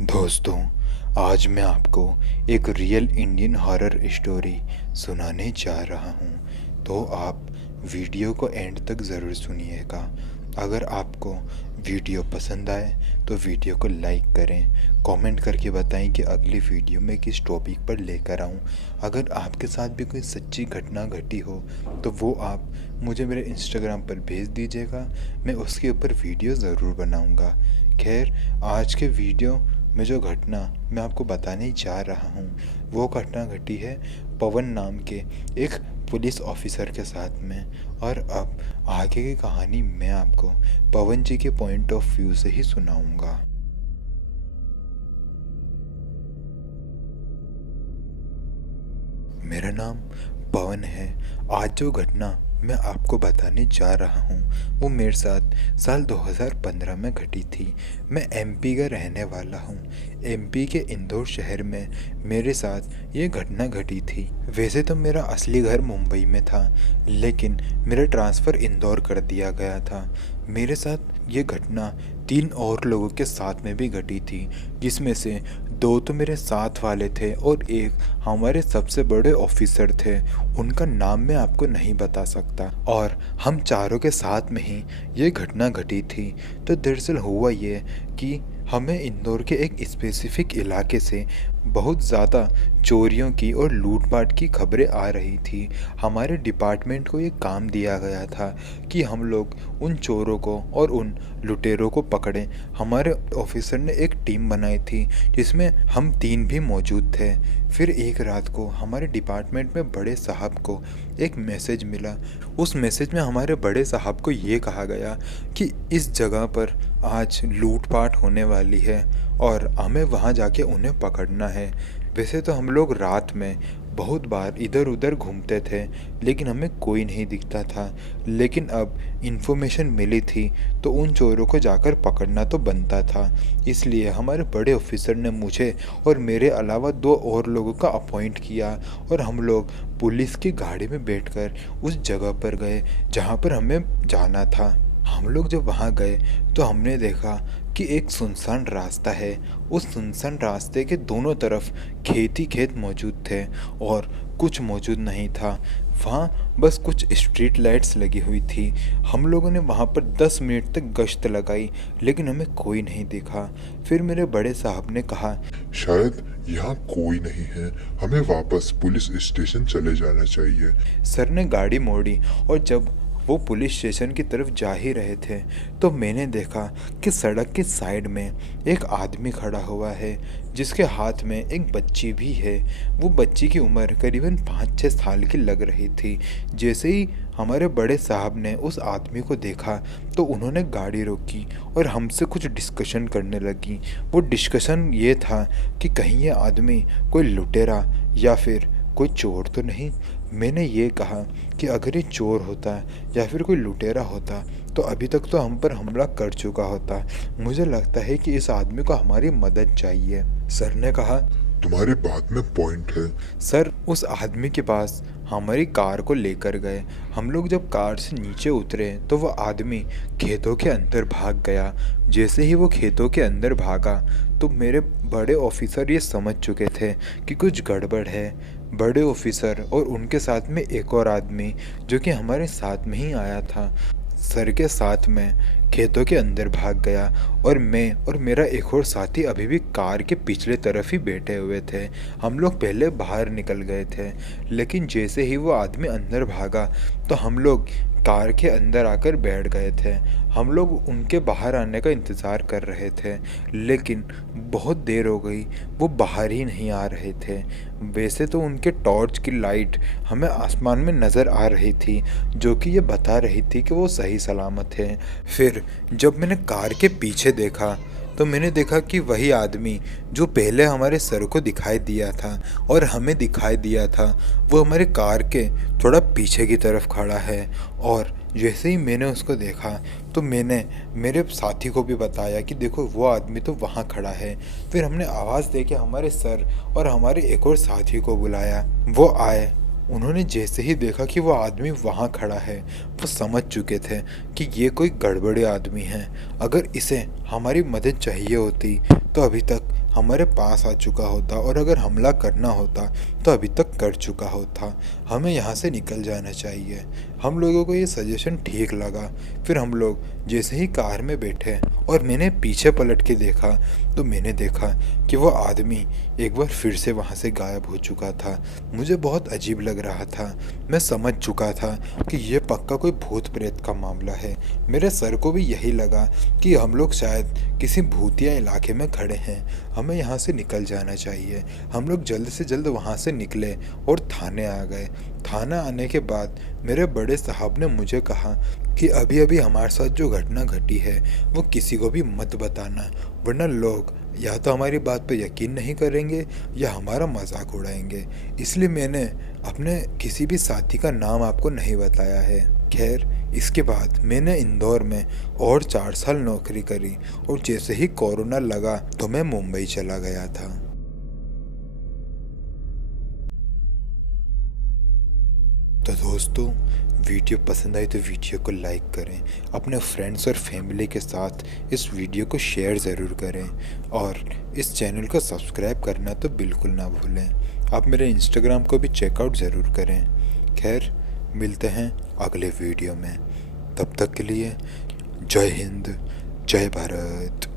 दोस्तों, आज मैं आपको एक रियल इंडियन हॉरर स्टोरी सुनाने जा रहा हूँ। तो आप वीडियो को एंड तक ज़रूर सुनिएगा। अगर आपको वीडियो पसंद आए तो वीडियो को लाइक करें, कमेंट करके बताएं कि अगली वीडियो में किस टॉपिक पर लेकर आऊँ। अगर आपके साथ भी कोई सच्ची घटना घटी हो तो वो आप मुझे मेरे इंस्टाग्राम पर भेज दीजिएगा, मैं उसके ऊपर वीडियो ज़रूर बनाऊँगा। खैर, आज के वीडियो में जो घटना मैं आपको बताने जा रहा हूँ वो घटना घटी है पवन नाम के एक पुलिस ऑफिसर के साथ में। और अब आगे की कहानी मैं आपको पवन जी के पॉइंट ऑफ व्यू से ही सुनाऊंगा। मेरा नाम पवन है। आज जो घटना मैं आपको बताने जा रहा हूँ वो मेरे साथ साल 2015 में घटी थी। मैं एमपी का रहने वाला हूँ। एमपी के इंदौर शहर में मेरे साथ ये घटना घटी थी। वैसे तो मेरा असली घर मुंबई में था, लेकिन मेरा ट्रांसफ़र इंदौर कर दिया गया था। मेरे साथ ये घटना 3 और लोगों के साथ में भी घटी थी, जिसमें से 2 तो मेरे साथ वाले थे और एक हमारे सबसे बड़े ऑफिसर थे। उनका नाम मैं आपको नहीं बता सकता। और हम चारों के साथ में ही ये घटना घटी थी। तो दरअसल हुआ ये कि हमें इंदौर के एक स्पेसिफिक इलाके से बहुत ज़्यादा चोरियों की और लूटपाट की खबरें आ रही थी। हमारे डिपार्टमेंट को ये काम दिया गया था कि हम लोग उन चोरों को और उन लुटेरों को पकड़ें। हमारे ऑफिसर ने एक टीम बनाई थी जिसमें हम 3 भी मौजूद थे। फिर एक रात को हमारे डिपार्टमेंट में बड़े साहब को एक मैसेज मिला। उस मैसेज में हमारे बड़े साहब को ये कहा गया कि इस जगह पर आज लूटपाट होने वाली है और हमें वहाँ जाके उन्हें पकड़ना है। वैसे तो हम लोग रात में बहुत बार इधर उधर घूमते थे, लेकिन हमें कोई नहीं दिखता था। लेकिन अब इन्फॉर्मेशन मिली थी तो उन चोरों को जाकर पकड़ना तो बनता था। इसलिए हमारे बड़े ऑफिसर ने मुझे और मेरे अलावा 2 और लोगों का अपॉइंट किया और हम लोग पुलिस की गाड़ी में बैठकर उस जगह पर गए जहाँ पर हमें जाना था। हम लोग जब वहाँ गए तो हमने देखा कि एक सुनसान रास्ता है। उस सुनसान रास्ते के दोनों तरफ खेत ही खेत मौजूद थे और कुछ मौजूद नहीं था। वहाँ बस कुछ स्ट्रीट लाइट्स लगी हुई थी। हम लोगों ने वहाँ पर 10 मिनट तक गश्त लगाई, लेकिन हमें कोई नहीं दिखा। फिर मेरे बड़े साहब ने कहा, शायद यहाँ कोई नहीं है, हमें वापस पुलिस स्टेशन चले जाना चाहिए। सर ने गाड़ी मोड़ी और जब वो पुलिस स्टेशन की तरफ जा ही रहे थे तो मैंने देखा कि सड़क के साइड में एक आदमी खड़ा हुआ है जिसके हाथ में एक बच्ची भी है। वो बच्ची की उम्र करीबन 5-6 साल की लग रही थी। जैसे ही हमारे बड़े साहब ने उस आदमी को देखा तो उन्होंने गाड़ी रोकी और हमसे कुछ डिस्कशन करने लगी। वो डिस्कशन ये था कि कहीं ये आदमी कोई लुटेरा या फिर कोई चोर तो नहीं। मैंने ये कहा कि अगर ये चोर होता या फिर कोई लुटेरा होता तो अभी तक तो हम पर हमला कर चुका होता। मुझे लगता है कि इस आदमी को हमारी मदद चाहिए। सर ने कहा, तुम्हारी बात में पॉइंट है। सर उस आदमी के पास हमारी कार को लेकर गए। हम लोग जब कार से नीचे उतरे तो वो आदमी खेतों के अंदर भाग गया। जैसे ही वो खेतों के अंदर भागा तो मेरे बड़े ऑफिसर ये समझ चुके थे कि कुछ गड़बड़ है। बड़े ऑफिसर और उनके साथ में एक और आदमी जो कि हमारे साथ में ही आया था, सर के साथ में खेतों के अंदर भाग गया और मैं और मेरा एक और साथी अभी भी कार के पिछले तरफ ही बैठे हुए थे। हम लोग पहले बाहर निकल गए थे, लेकिन जैसे ही वो आदमी अंदर भागा तो हम लोग कार के अंदर आकर बैठ गए थे। हम लोग उनके बाहर आने का इंतज़ार कर रहे थे, लेकिन बहुत देर हो गई, वो बाहर ही नहीं आ रहे थे। वैसे तो उनके टॉर्च की लाइट हमें आसमान में नज़र आ रही थी, जो कि ये बता रही थी कि वो सही सलामत है। फिर जब मैंने कार के पीछे देखा तो मैंने देखा कि वही आदमी जो पहले हमारे सर को दिखाई दिया था और हमें दिखाई दिया था, वो हमारे कार के थोड़ा पीछे की तरफ खड़ा है। और जैसे ही मैंने उसको देखा तो मैंने मेरे साथी को भी बताया कि देखो वो आदमी तो वहाँ खड़ा है। फिर हमने आवाज़ दे के हमारे सर और हमारे एक और साथी को बुलाया। वो आए। उन्होंने जैसे ही देखा कि वो आदमी वहाँ खड़ा है, वो समझ चुके थे कि ये कोई गड़बड़े आदमी है। अगर इसे हमारी मदद चाहिए होती तो अभी तक हमारे पास आ चुका होता और अगर हमला करना होता तो अभी तक कर चुका होता। हमें यहाँ से निकल जाना चाहिए। हम लोगों को ये सजेशन ठीक लगा। फिर हम लोग जैसे ही कार में बैठे और मैंने पीछे पलट के देखा तो मैंने देखा कि वो आदमी एक बार फिर से वहाँ से गायब हो चुका था। मुझे बहुत अजीब लग रहा था। मैं समझ चुका था कि ये पक्का कोई भूत प्रेत का मामला है। मेरे सर को भी यही लगा कि हम लोग शायद किसी भूतिया इलाके में खड़े हैं। हमें यहाँ से निकल जाना चाहिए। हम लोग जल्द से जल्द वहाँ से निकले और थाने आ गए। थाना आने के बाद मेरे बड़े साहब ने मुझे कहा कि अभी अभी हमारे साथ जो घटना घटी है वो किसी को भी मत बताना, वरना लोग या तो हमारी बात पर यकीन नहीं करेंगे या हमारा मजाक उड़ाएंगे। इसलिए मैंने अपने किसी भी साथी का नाम आपको नहीं बताया है। खैर, इसके बाद मैंने इंदौर में और 4 साल नौकरी करी और जैसे ही कोरोना लगा तो मैं मुंबई चला गया था। तो दोस्तों, वीडियो पसंद आई तो वीडियो को लाइक करें, अपने फ्रेंड्स और फैमिली के साथ इस वीडियो को शेयर ज़रूर करें और इस चैनल को सब्सक्राइब करना तो बिल्कुल ना भूलें। आप मेरे इंस्टाग्राम को भी चेकआउट ज़रूर करें। खैर, मिलते हैं अगले वीडियो में। तब तक के लिए जय हिंद, जय भारत।